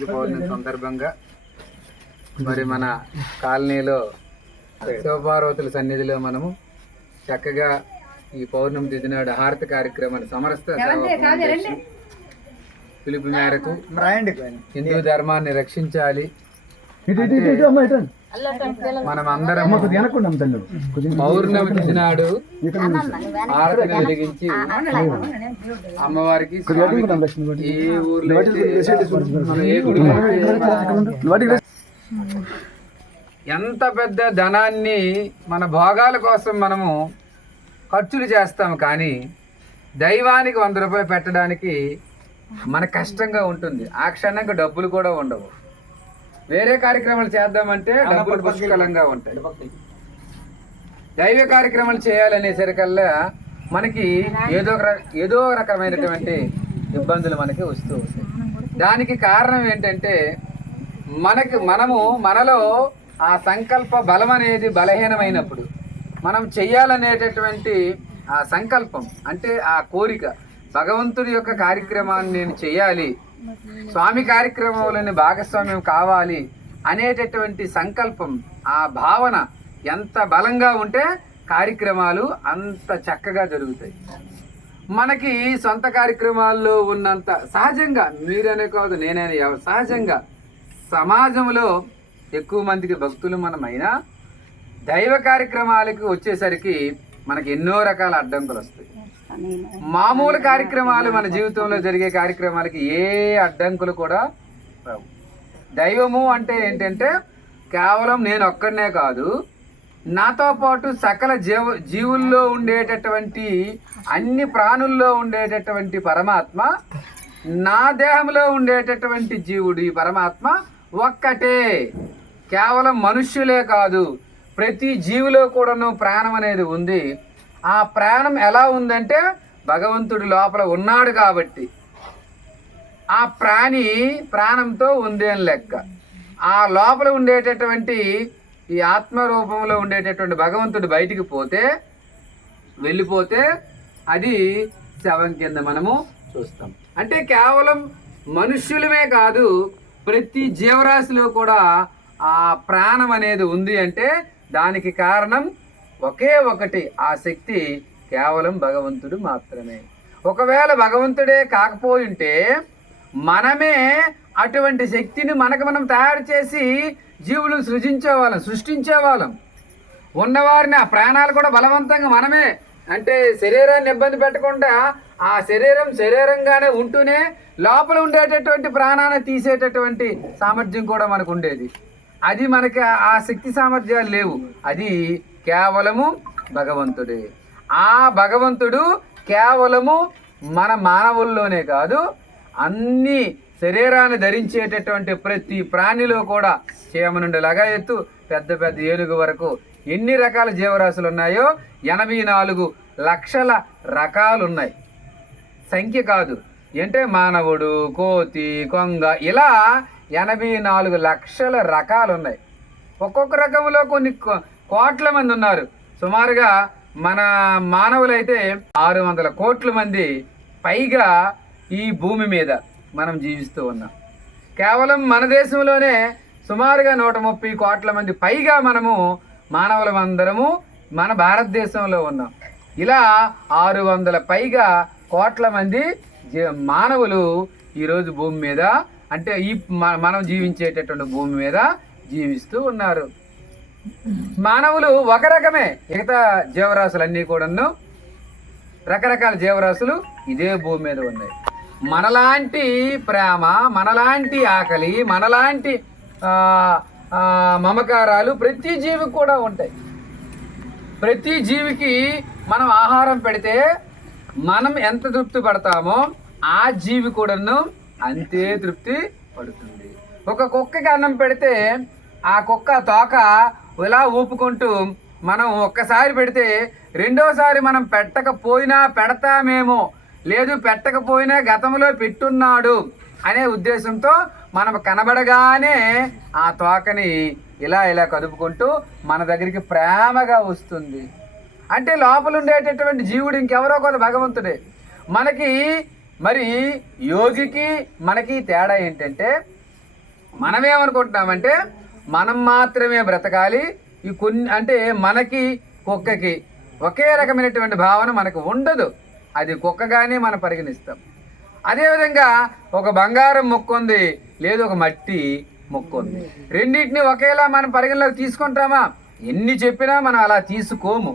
కార్తీక పౌర్ణమి సందర్భంగా మరి మన కాలనీలో శివపార్వతుల సన్నిధిలో మనము చక్కగా ఈ పౌర్ణమి తిథి నాడు హారతి కార్యక్రమాన్ని సమరస్త పిలుపు మేరకు హిందూ ధర్మాన్ని రక్షించాలి మనం అందరం కొద్దిగా పౌర్ణమి తిథి నాడు ఇక్కడ నుంచి. హారతిని వెలిగించి అమ్మవారికి. ఏ ఊర్లో ఏ గుడి. ఎంత పెద్ద ధనాన్ని మన భోగాల కోసం మనము ఖర్చులు చేస్తాం కానీ దైవానికి వంద రూపాయలు పెట్టడానికి మన కష్టంగా ఉంటుంది. ఆ క్షణంగా డబ్బులు కూడా ఉండవు. వేరే కార్యక్రమాలు చేద్దామంటే డబ్బులు పుష్కలంగా ఉంటాయి. దైవ కార్యక్రమాలు చేయాలనేసరికల్లా మనకి ఏదో ఏదో ఒక రకమైనటువంటి ఇబ్బందులు మనకి వస్తూ వస్తాయి దానికి కారణం ఏంటంటే మనకి మనము మనలో ఆ సంకల్ప బలం అనేది బలహీనమైనప్పుడు మనం చెయ్యాలనేటటువంటి ఆ సంకల్పం అంటే ఆ కోరిక భగవంతుడి యొక్క కార్యక్రమాన్ని నేను చేయాలి స్వామి కార్యక్రమంలోని భాగస్వామ్యం కావాలి అనేటటువంటి సంకల్పం ఆ భావన ఎంత బలంగా ఉంటే కార్యక్రమాలు అంత చక్కగా జరుగుతాయి. మనకి సొంత కార్యక్రమాల్లో ఉన్నంత సహజంగా మీరనే కాదు నేనే సహజంగా సమాజంలో ఎక్కువ మందికి భక్తులు మనమైనా దైవ కార్యక్రమాలకు వచ్చేసరికి మనకి ఎన్నో రకాల అడ్డంకులు వస్తాయి. మామూలు కార్యక్రమాలు మన జీవితంలో జరిగే కార్యక్రమాలకి ఏ అడ్డంకులు కూడా రావు. దైవము అంటే ఏంటంటే కేవలం నేను ఒక్కడనే కాదు నాతో పాటు సకల జీవ జీవుల్లో ఉండేటటువంటి అన్ని ప్రాణుల్లో ఉండేటటువంటి పరమాత్మ నా దేహంలో ఉండేటటువంటి జీవుడు ఈ పరమాత్మ ఒక్కటే. కేవలం మనుష్యులే కాదు ప్రతి జీవిలో కూడాను ప్రాణం అనేది ఉంది. ఆ ప్రాణం ఎలా ఉందంటే భగవంతుడి లోపల ఉన్నాడు కాబట్టి. ఆ ప్రాణి ప్రాణంతో ఉందేం అని లెక్క. ఆ లోపల ఉండేటటువంటి ఈ ఆత్మ రూపంలో ఉండేటటువంటి భగవంతుడు బయటికి పోతే వెళ్ళిపోతే అది శవం కింద మనము చూస్తాం. అంటే కేవలం మనుష్యులమే కాదు ప్రతి జీవరాశిలో కూడా ఆ ప్రాణం అనేది ఉంది అంటే దానికి కారణం ఒకే ఒకటి ఆ శక్తి కేవలం భగవంతుడు మాత్రమే. ఒకవేళ భగవంతుడే కాకపోయి ఉంటే మనమే అటువంటి శక్తిని మనకు మనం తయారు చేసి జీవులను సృజించేవాళ్ళం సృష్టించేవాళ్ళం ఉన్నవారిని ఆ ప్రాణాలు కూడా బలవంతంగా మనమే అంటే శరీరాన్ని ఇబ్బంది పెట్టకుండా ఆ శరీరం శరీరంగానే ఉంటూనే లోపల ఉండేటటువంటి ప్రాణాన్ని తీసేటటువంటి సామర్థ్యం కూడా మనకు ఉండేది. అది మనకి ఆ- ఆ శక్తి సామర్థ్యాలు లేవు. అది కేవలము భగవంతుడే. ఆ భగవంతుడు కేవలము మన మానవుల్లోనే కాదు అన్ని శరీరాన్ని ధరించేటటువంటి ప్రతి ప్రాణిలో కూడా చీమ నుండి లగాయత్తు పెద్ద పెద్ద ఏనుగు వరకు ఎన్ని రకాల జీవరాశులు ఉన్నాయో ఎనభై నాలుగు లక్షల రకాలు ఉన్నాయి సంఖ్య కాదు. అంటే మానవుడు కోతి కొంగ ఇలా ఎనభై నాలుగు లక్షల రకాలు ఉన్నాయి ఒక్కొక్క రకంలో కొన్ని కోట్ల మంది ఉన్నారు. సుమారుగా మన మానవులైతే ఆరు వందల కోట్ల మంది పైగా ఈ భూమి మీద మనం జీవిస్తూ ఉన్నాం. కేవలం మన దేశంలోనే సుమారుగా నూట ముప్పై కోట్ల మంది పైగా మనము మానవులమందరము మన భారతదేశంలో ఉన్నాం. ఇలా ఆరు వందల పైగా కోట్ల మంది జీ- మానవులు ఈరోజు భూమి మీద అంటే ఈ మనం జీవించేటటువంటి భూమి మీద జీవిస్తూ ఉన్నారు. మానవులు ఒక రకమే. మిగతా జీవరాశులన్నీ కూడాను రకరకాల జీవరాశులు ఇదే భూమి మీద ఉన్నాయి. మనలాంటి ప్రేమ మనలాంటి ఆకలి మనలాంటి మమకారాలు ప్రతి జీవికి కూడా ఉంటాయి. ప్రతి జీవికి మనం ఆహారం పెడితే మనం ఎంత తృప్తి పడతామో ఆ జీవి కూడాను అంతే తృప్తి పడుతుంది. ఒక కుక్కకి అన్నం పెడితే ఆ కుక్క తోక ఇలా ఊపుకుంటూ మనం ఒక్కసారి పెడితే రెండోసారి మనం పెట్టకపోయినా పెడతామేమో. లేదు పెట్టకపోయినా గతంలో పెట్టున్నాడు అనే ఉద్దేశంతో మనం కనబడగానే ఆ తోకని ఇలా ఇలా కదుపుకుంటూ మన దగ్గరికి ప్రేమగా వస్తుంది. అంటే లోపల ఉండేటటువంటి జీవుడు ఇంకెవరో కొంత భగవంతుడే. మనకి మరి యోగికి మనకి తేడా ఏంటంటే మనమేమనుకుంటున్నామంటే మనం మాత్రమే బ్రతకాలి. ఈ కొన్ని అంటే మనకి కుక్కకి ఒకే రకమైనటువంటి భావన మనకు ఉండదు. అది కుక్కగానే మనం పరిగణిస్తాం. అదేవిధంగా ఒక బంగారం మొక్క ఉంది లేదు ఒక మట్టి మొక్క ఉంది. రెండింటిని ఒకేలా మనం పరిగణలోకి తీసుకుంటామా? ఎన్ని చెప్పినా మనం అలా తీసుకోము.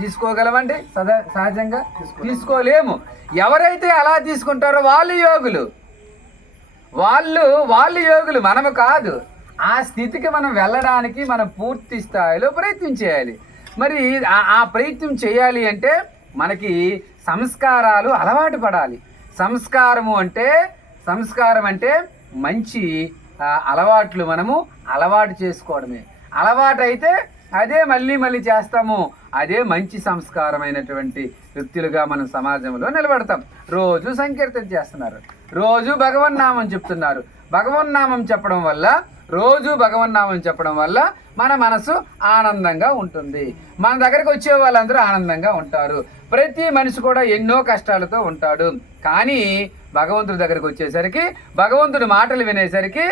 తీసుకోగలమండి? సదా సహజంగా తీసుకోలేము. ఎవరైతే అలా తీసుకుంటారో వాళ్ళు యోగులు. వాళ్ళు వాళ్ళు యోగులు మనము కాదు. ఆ స్థితికి మనం వెళ్ళడానికి మనం పూర్తి స్థాయిలో ప్రయత్నం చేయాలి. మరి ఆ- ప్రయత్నం చేయాలి అంటే మనకి సంస్కారాలు అలవాటు పడాలి. సంస్కారము అంటే సంస్కారం అంటే మంచి అలవాట్లు మనము అలవాటు చేసుకోవడమే. అలవాటు అయితే అదే మళ్ళీ మళ్ళీ చేస్తాము. అదే మంచి సంస్కారమైనటువంటి వ్యక్తులుగా మనం సమాజంలో నిలబడతాం. రోజు సంకీర్తన చేస్తున్నారు. రోజు భగవన్నామం చెప్తున్నారు. భగవన్నామం చెప్పడం వల్ల రోజు భగవన్నామం చెప్పడం వల్ల మన మనసు ఆనందంగా ఉంటుంది. మన దగ్గరికి వచ్చే వాళ్ళందరూ ఆనందంగా ఉంటారు. ప్రతి మనిషి కూడా ఎన్నో కష్టాలతో ఉంటాడు. కానీ భగవంతుడి దగ్గరికి వచ్చేసరికి భగవంతుడి మాటలు వినేసరికి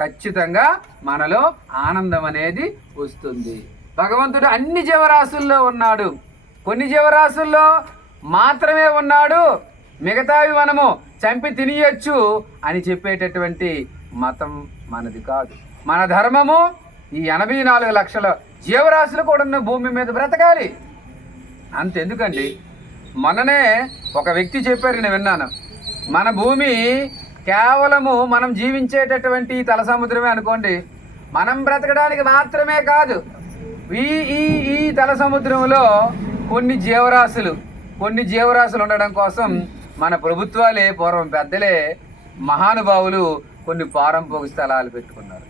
ఖచ్చితంగా మనలో ఆనందం అనేది వస్తుంది. భగవంతుడు అన్ని జీవరాశుల్లో ఉన్నాడు. కొన్ని జీవరాశుల్లో మాత్రమే ఉన్నాడు. మిగతావి మనము చంపి తినియొచ్చు అని చెప్పేటటువంటి మతం మనది కాదు. మన ధర్మము ఈ ఎనభై నాలుగు లక్షల జీవరాశులు కూడా ఉన్న భూమి మీద బ్రతకాలి. అంతెందుకండి? మొన్ననే ఒక వ్యక్తి చెప్పారు నేను విన్నాను. మన భూమి కేవలము మనం జీవించేటటువంటి తల సముద్రమే అనుకోండి. మనం బ్రతకడానికి మాత్రమే కాదు ఈ ఈ ఈ తల సముద్రంలో కొన్ని జీవరాశులు కొన్ని జీవరాశులు ఉండడం కోసం మన ప్రభుత్వాలే పూర్వం పెద్దలే మహానుభావులు కొన్ని పారంపోక స్థలాలు పెట్టుకున్నారు.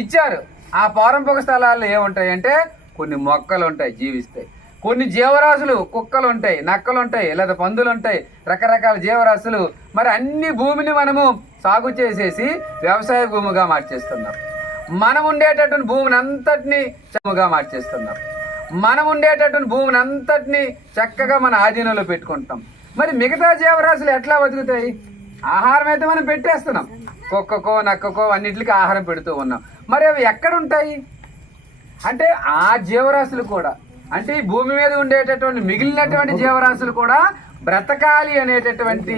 ఇచ్చారు. ఆ పారంపక స్థలాల్లో ఏముంటాయంటే కొన్ని మొక్కలు ఉంటాయి జీవిస్తాయి. కొన్ని జీవరాశులు కుక్కలు ఉంటాయి నక్కలు ఉంటాయి లేదా పందులు ఉంటాయి రకరకాల జీవరాశులు మరి అన్ని భూమిని మనము సాగు చేసేసి వ్యవసాయ భూమిగా మార్చేస్తున్నాం. మనం ఉండేటటువంటి భూమిని అంతటిని చముగా మార్చేస్తున్నాం. మనం ఉండేటటువంటి భూమిని అంతటిని చక్కగా మన ఆధీనంలో పెట్టుకుంటాం మరి మిగతా జీవరాశులు ఎట్లా బతుకుతాయి? ఆహారం అయితే మనం పెట్టేస్తున్నాం. కుక్కకో నక్కకో అన్నిటికీ ఆహారం పెడుతూ ఉన్నాం. మరి అవి ఎక్కడ ఉంటాయి అంటే ఆ జీవరాశులు కూడా. అంటే ఈ భూమి మీద ఉండేటటువంటి మిగిలినటువంటి జీవరాశులు కూడా బ్రతకాలి అనేటటువంటి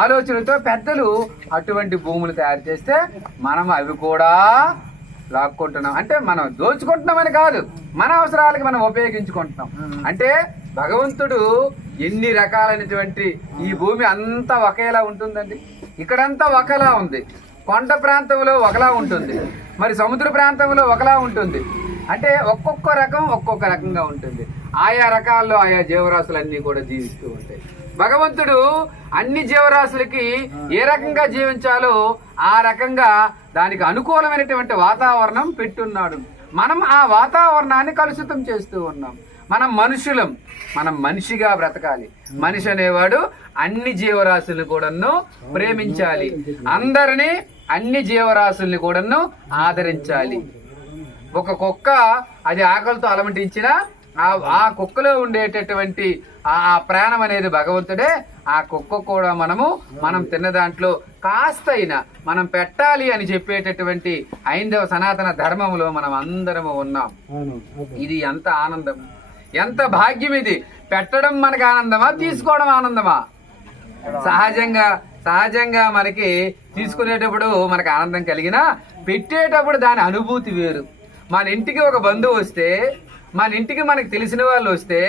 ఆలోచనతో పెద్దలు అటువంటి భూములు తయారు చేస్తే మనం అవి కూడా లాక్కుంటున్నాం. అంటే మనం దోచుకుంటున్నామని కాదు మన అవసరాలకి మనం ఉపయోగించుకుంటున్నాం. అంటే భగవంతుడు ఎన్ని రకాలైనటువంటి ఈ భూమి అంతా ఒకేలా ఉంటుందండి? ఇక్కడంతా ఒకలా ఉంది. కొండ ప్రాంతంలో ఒకలా ఉంటుంది. మరి సముద్ర ప్రాంతంలో ఒకలా ఉంటుంది. అంటే ఒక్కొక్క రకం ఒక్కొక్క రకంగా ఉంటుంది. ఆయా రకాల్లో ఆయా జీవరాశులన్నీ కూడా జీవిస్తూ ఉంటాయి. భగవంతుడు అన్ని జీవరాశులకి ఏ రకంగా జీవించాలో ఆ రకంగా దానికి అనుకూలమైనటువంటి వాతావరణం పెట్టున్నాడు. మనం ఆ వాతావరణాన్ని కలుషితం చేస్తూ ఉన్నాం. మనం మనుషులం. మనం మనిషిగా బ్రతకాలి. మనిషి అనేవాడు అన్ని జీవరాశులు కూడాను ప్రేమించాలి. అందరినీ అన్ని జీవరాశుల్ని కూడాను ఆదరించాలి. ఒక కుక్క అది ఆకలితో అలమటించినా ఆ ఆ కుక్కలో ఉండేటటువంటి ఆ ఆ ప్రాణం అనేది భగవంతుడే ఆ కుక్క కూడా మనము మనం తిన్న దాంట్లో కాస్తైనా మనం పెట్టాలి అని చెప్పేటటువంటి ఐందవ సనాతన ధర్మంలో మనం అందరము ఉన్నాం. ఇది ఎంత ఆనందం. ఎంత భాగ్యం ఇది. పెట్టడం మనకు ఆనందమా? తీసుకోవడం ఆనందమా? సహజంగా సహజంగా మనకి తీసుకునేటప్పుడు మనకు ఆనందం కలిగినా పెట్టేటప్పుడు దాని అనుభూతి వేరు. మన ఇంటికి ఒక బంధువు వస్తే మన ఇంటికి మనకు తెలిసిన వాళ్ళు వస్తే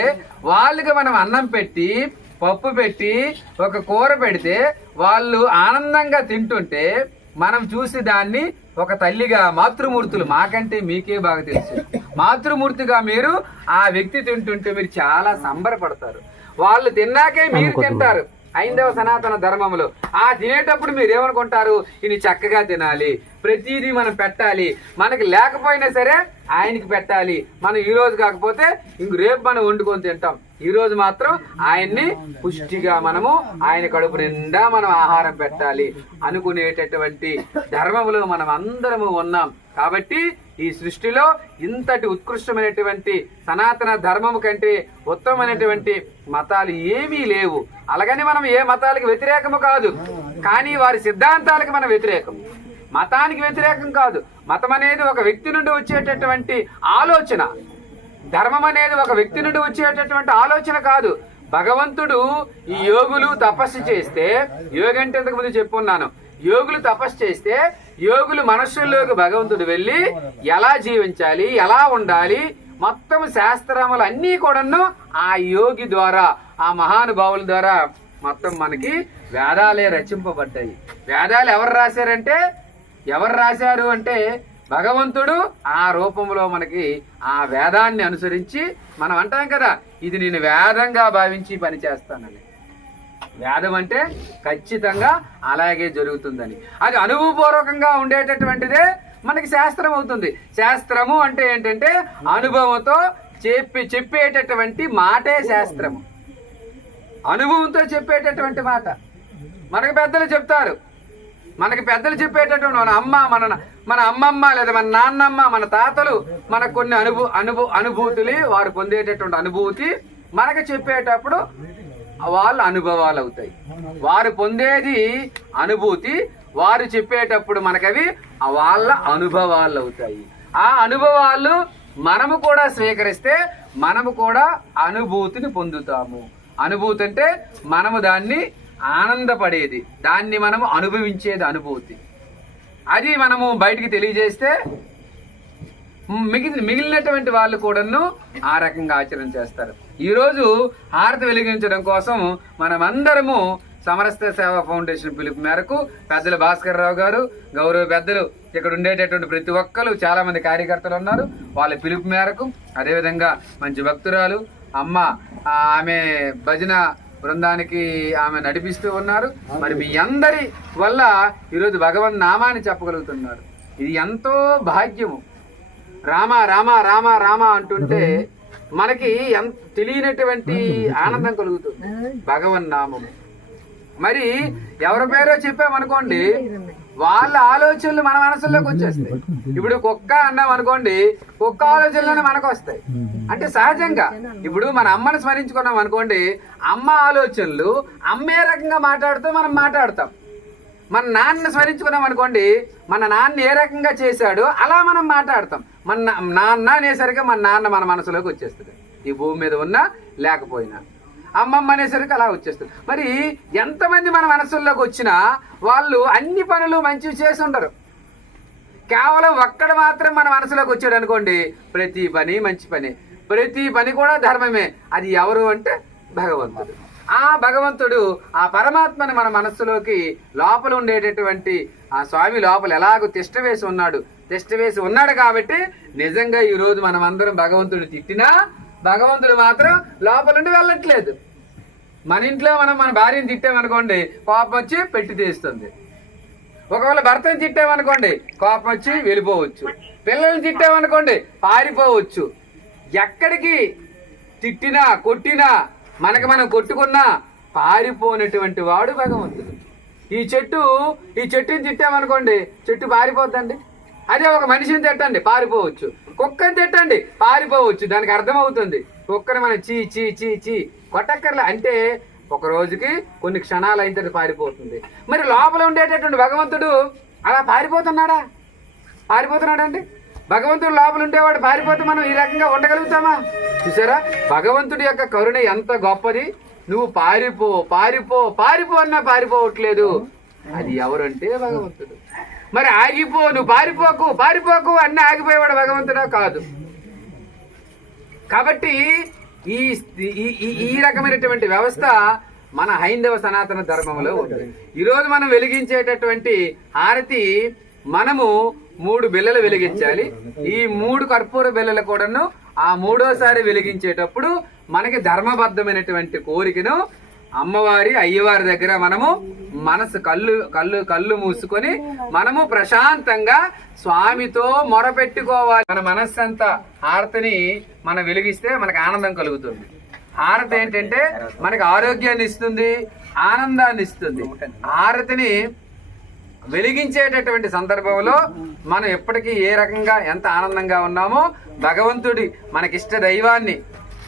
వాళ్ళకి మనం అన్నం పెట్టి పప్పు పెట్టి ఒక కూర పెడితే వాళ్ళు ఆనందంగా తింటుంటే మనం చూసి దాన్ని ఒక తల్లిగా మాతృమూర్తులు మాకంటే మీకే బాగా తెలుసు. మాతృమూర్తిగా మీరు ఆ వ్యక్తి తింటుంటే మీరు చాలా సంబరపడతారు. వాళ్ళు తిన్నాకే మీరు తింటారు. ఐదవ సనాతన ధర్మములు. ఆ తినేటప్పుడు మీరు ఏమనుకుంటారు ఇది చక్కగా తినాలి. ప్రతిదీ మనం పెట్టాలి. మనకి లేకపోయినా సరే ఆయనకి పెట్టాలి. మనం ఈ రోజు కాకపోతే ఇంక రేపు మనం వండుకొని తింటాం. ఈ రోజు మాత్రం ఆయన్ని పుష్టిగా మనము ఆయన కడుపు నిండా మనం ఆహారం పెట్టాలి అనుకునేటటువంటి ధర్మములో మనం అందరము ఉన్నాం. కాబట్టి ఈ సృష్టిలో ఇంతటి ఉత్కృష్టమైనటువంటి సనాతన ధర్మము కంటే ఉత్తమమైనటువంటి మతాలు ఏమీ లేవు. అలాగని మనం ఏ మతాలకు వ్యతిరేకము కాదు. కానీ వారి సిద్ధాంతాలకు మనం వ్యతిరేకం. మతానికి వ్యతిరేకం కాదు. మతం అనేది ఒక వ్యక్తి నుండి వచ్చేటటువంటి ఆలోచన. ధర్మం అనేది ఒక వ్యక్తి నుండి వచ్చేటటువంటి ఆలోచన కాదు. భగవంతుడు ఈ యోగులు తపస్సు చేస్తే యోగి అంటే ఇంతకుముందు చెప్పున్నాను. యోగులు తపస్సు చేస్తే యోగులు మనస్సుల్లోకి భగవంతుడు వెళ్ళి ఎలా జీవించాలి ఎలా ఉండాలి మొత్తం శాస్త్రములు అన్నీ కూడాను ఆ యోగి ద్వారా ఆ మహానుభావుల ద్వారా మొత్తం మనకి వేదాలే రచింపబడ్డాయి. వేదాలు ఎవరు రాశారంటే ఎవరు రాశారు అంటే భగవంతుడు ఆ రూపంలో మనకి ఆ వేదాన్ని అనుసరించి మనం అంటాం కదా ఇది నేను వేదంగా భావించి పనిచేస్తానని వేదం అంటే ఖచ్చితంగా అలాగే జరుగుతుందని. అది అనుభవపూర్వకంగా ఉండేటటువంటిదే మనకి శాస్త్రం అవుతుంది. శాస్త్రము అంటే ఏంటంటే అనుభవంతో చెప్పి చెప్పేటటువంటి మాటే శాస్త్రము. అనుభవంతో చెప్పేటటువంటి మాట. మనకి పెద్దలు చెప్తారు. మనకి పెద్దలు చెప్పేటటువంటి మన అమ్మ మన మన అమ్మమ్మ లేదా మన నాన్నమ్మ మన తాతలు మనకు కొన్ని అనుభూ అనుభూ అనుభూతులు వారు పొందేటటువంటి అనుభూతి మనకు చెప్పేటప్పుడు వాళ్ళ అనుభవాలు అవుతాయి. వారు పొందేది అనుభూతి వారు చెప్పేటప్పుడు మనకవి వాళ్ళ అనుభవాలు అవుతాయి. ఆ అనుభవాలు మనము కూడా స్వీకరిస్తే మనము కూడా అనుభూతిని పొందుతాము. అనుభూతి అంటే మనము దాన్ని ఆనందపడేది దాన్ని మనము అనుభవించేది అనుభూతి. అది మనము బయటికి తెలియజేస్తే మిగిలిన మిగిలినటువంటి వాళ్ళు కూడాను ఆ రకంగా ఆచరణ చేస్తారు. ఈరోజు హారతి వెలిగించడం కోసం మనమందరము సమరస్త సేవా ఫౌండేషన్ పిలుపు మేరకు పెద్దలు భాస్కర్ రావు గారు గౌరవ పెద్దలు ఇక్కడ ఉండేటటువంటి ప్రతి ఒక్కరు చాలా మంది కార్యకర్తలు ఉన్నారు. వాళ్ళ పిలుపు మేరకు అదేవిధంగా మంచి భక్తురాలు అమ్మ ఆమె భజన బృందానికి ఆమె నడిపిస్తూ ఉన్నారు. మరి మీ అందరి వల్ల ఈరోజు భగవన్ నామాన్ని చెప్పగలుగుతున్నారు. ఇది ఎంతో భాగ్యము. రామ రామ రామ రామ అంటుంటే మనకి ఎంత తెలియనటువంటి ఆనందం కలుగుతుంది. భగవన్ నామము. మరి ఎవరి పేరో చెప్పామనుకోండి వాళ్ళ ఆలోచనలు మన మనసులోకి వచ్చేస్తాయి. ఇప్పుడు కుక్క అన్నాం అనుకోండి కుక్క ఆలోచనలోనే మనకు వస్తాయి. అంటే సహజంగా ఇప్పుడు మన అమ్మని స్మరించుకున్నాం అనుకోండి అమ్మ ఆలోచనలు అమ్మే రకంగా మాట్లాడుతూ మనం మాట్లాడతాం. మన నాన్న స్మరించుకున్నాం అనుకోండి మన నాన్న ఏ రకంగా చేశాడో అలా మనం మాట్లాడతాం. మన నాన్న అనేసరికి మన నాన్న మన మనసులోకి వచ్చేస్తుంది. ఈ భూమి మీద ఉన్నా లేకపోయినా. అమ్మమ్మ అనేసరికి అలా వచ్చేస్తుంది. మరి ఎంతమంది మన మనసుల్లోకి వచ్చినా వాళ్ళు అన్ని పనులు మంచివి చేసి ఉండరు కేవలం ఒక్కడ మాత్రం మన మనసులోకి వచ్చాడు అనుకోండి ప్రతి పని మంచి పని. ప్రతి పని కూడా ధర్మమే. అది ఎవరు అంటే భగవంతుడు. ఆ భగవంతుడు ఆ పరమాత్మని మన మనస్సులోకి లోపల ఉండేటటువంటి ఆ స్వామి లోపల ఎలాగో తిష్ట వేసి ఉన్నాడు. తిష్ట వేసి ఉన్నాడు కాబట్టి నిజంగా ఈరోజు మనమందరం భగవంతుడు తిట్టినా భగవంతుడు మాత్రం లోపల నుండి వెళ్ళట్లేదు. మన ఇంట్లో మనం మన భార్యను తిట్టామనుకోండి కోపం వచ్చి పెట్టి తీస్తుంది. ఒకవేళ భర్తను తిట్టామనుకోండి కోపం వచ్చి వెళ్ళిపోవచ్చు. పిల్లల్ని తిట్టామనుకోండి పారిపోవచ్చు. ఎక్కడికి తిట్టినా కొట్టినా మనకి మనం కొట్టుకున్నా పారిపోనటువంటి వాడు భగవంతుడు. ఈ చెట్టు ఈ చెట్టుని తిట్టామనుకోండి చెట్టు పారిపోద్దండి? అదే ఒక మనిషిని తిట్టండి పారిపోవచ్చు. కుక్కని తిట్టండి పారిపోవచ్చు. దానికి అర్థమవుతుంది. కుక్కని మనం చీ చీ చీ చీ కొట్టక్కర్లే. అంటే ఒక రోజుకి కొన్ని క్షణాలు అయిన తర్వాత పారిపోతుంది. మరి లోపల ఉండేటటువంటి భగవంతుడు అలా పారిపోతున్నాడా? పారిపోతున్నాడండి భగవంతుడు లోపల ఉండేవాడు పారిపోతే మనం ఈ రకంగా ఉండగలుగుతామా? చూసారా? భగవంతుడి యొక్క కరుణ ఎంత గొప్పది. నువ్వు పారిపో పారిపో పారిపో అన్నా పారిపోవట్లేదు. అది ఎవరంటే భగవంతుడు. మరి ఆగిపో నువ్వు పారిపోకు పారిపోకు అన్నీ ఆగిపోయేవాడు భగవంతుడా కాదు. కాబట్టి ఈ ఈ- ఈ- ఈ రకమైనటువంటి వ్యవస్థ మన హైందవ సనాతన ధర్మంలో ఉంది. ఈరోజు మనం వెలిగించేటటువంటి హారతి మనము మూడు బిల్లలు వెలిగించాలి. ఈ మూడు కర్పూర బిల్లలు కూడాను ఆ మూడోసారి వెలిగించేటప్పుడు మనకి ధర్మబద్ధమైనటువంటి కోరికను అమ్మవారి అయ్యవారి దగ్గర మనము మనసు కళ్ళు కళ్ళు కళ్ళు మూసుకొని మనము ప్రశాంతంగా స్వామితో మొరపెట్టుకోవాలి. మన మనస్సంతా హారతిని మనం వెలిగిస్తే మనకు ఆనందం కలుగుతుంది. హారతి ఏంటంటే మనకి ఆరోగ్యాన్ని ఇస్తుంది ఆనందాన్ని ఇస్తుంది. హారతిని వెలిగించేటటువంటి సందర్భంలో మనం ఎప్పటికీ ఏ రకంగా ఎంత ఆనందంగా ఉన్నామో భగవంతుడి మనకిష్ట దైవాన్ని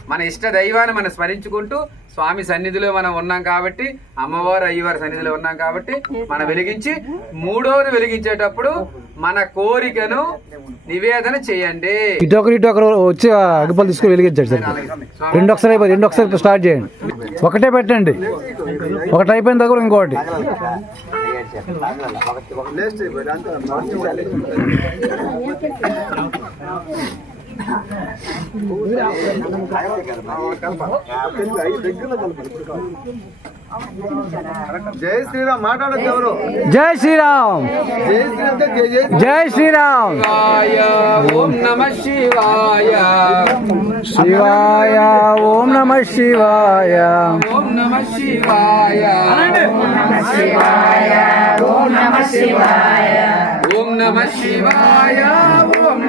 మన ఇష్ట దైవాన్ని మనం స్మరించుకుంటూ స్వామి సన్నిధిలో మనం ఉన్నాం కాబట్టి అమ్మవారు అయ్యవారి సన్నిధిలో ఉన్నాం కాబట్టి మనం వెలిగించి మూడోది వెలిగించేటప్పుడు మన కోరికను నివేదన చేయండి. ఇటు ఒకరు ఇటు ఒకరు వచ్చి అగ్గిపల్ తీసుకుని వెలిగించాడు సార్ రెండు ఒకసారి అయిపోయి రెండు ఒకసారి స్టార్ట్ చేయండి. ఒకటే పెట్టండి. ఒకటి అయిపోయిన దగ్గర ఇంకోటి. జై శ్రీరామ్ మాట్లాడద్దు ఎవరు? జై శ్రీరామ్. జై శ్రీరామ్ శివాయ ఓం నమ శివాయ. శివాయ ఓం నమ శివాయ. ఓం నమ శివాయ ఓం నమ శివాయ. ఓం నమ శివాయ.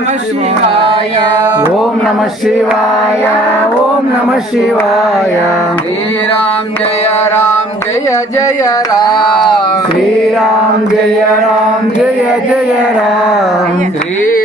నమ శివాయ ఓం నమ శివాయ ఓం నమ శివాయ శ్రీరామ్ జయ రామ్ జయ జయ రామ్ శ్రీరామ్ జయ రామ్ జయ జయ రామ్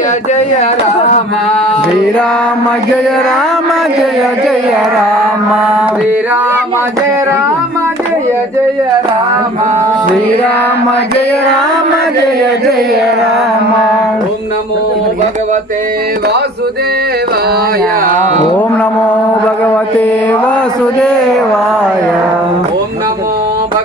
జయ జయ రామ శ్రీరామ జయ రామ జయ జయ రామ శ్రీరామ జయ రామ జయ జయ రామ శ్రీరామ జయ రామ జయ జయ రామ ఓం నమో భగవతే వాసుదేవాయ ఓం నమో భగవతే వాసుదేవాయ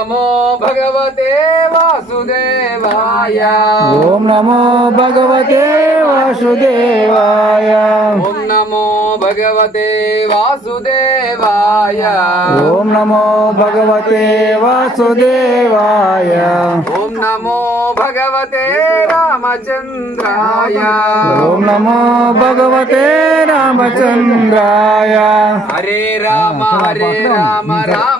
नमो भगवते वासुदेवाय। नमो भगवते वासुदेवाय। ओम नमो भगवते वासुदेवाय। ओम नमो भगवते वासुदेवाय। ओम नमो भगवते रामचंद्राय। ॐ नमो भगवते रामचन्द्राय हरे राम हाँ, हाँ, हरे हाँ, राम राम।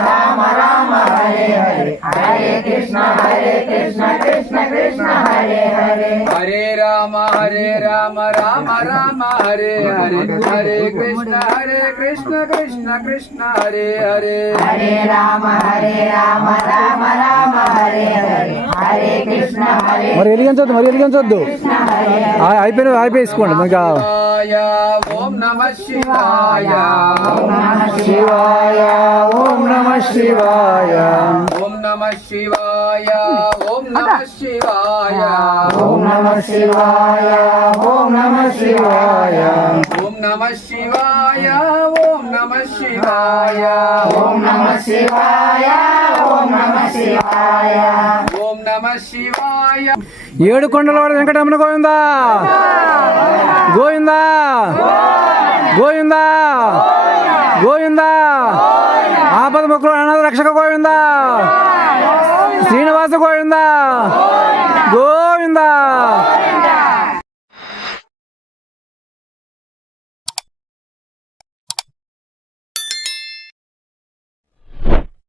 कृष्ण हरे कृष्ण कृष्ण कृष्ण हरे हरे हरे राम हरे राम राम राम हरे हरे हरे कृष्ण हरे कृष्ण कृष्ण कृष्ण हरे हरे हरे राम हरे రామ రామ రామ హరే హరే. హరే కృష్ణ హరే మరి వెలిగించొద్దు మరి వెలిగించొద్దు. అయిపోయిన అయిపోయించుకోండి ఇంకా. శివాయ. ఓం నమ శివాయ ఓం నమ శివాయ. ఓం నమ శివాయ ఓం నమ శివాయ ఓం నమ శివాయ ఓం నమ శివాయ ఓం నమ శివాయ ఓం నమ శివాయ ఓం నమ శివాయ ఓం నమ శివాయ ఓం నమ శివాయ ఏడు కొండలవాడ వెంకటరమణ గోవిందా? గోవిందా? గోవిందా? గోవిందా? ఆపద ముక్కులు అనాథ రక్షక గోవిందా? శ్రీనివాస గోవిందా. గోవిందా.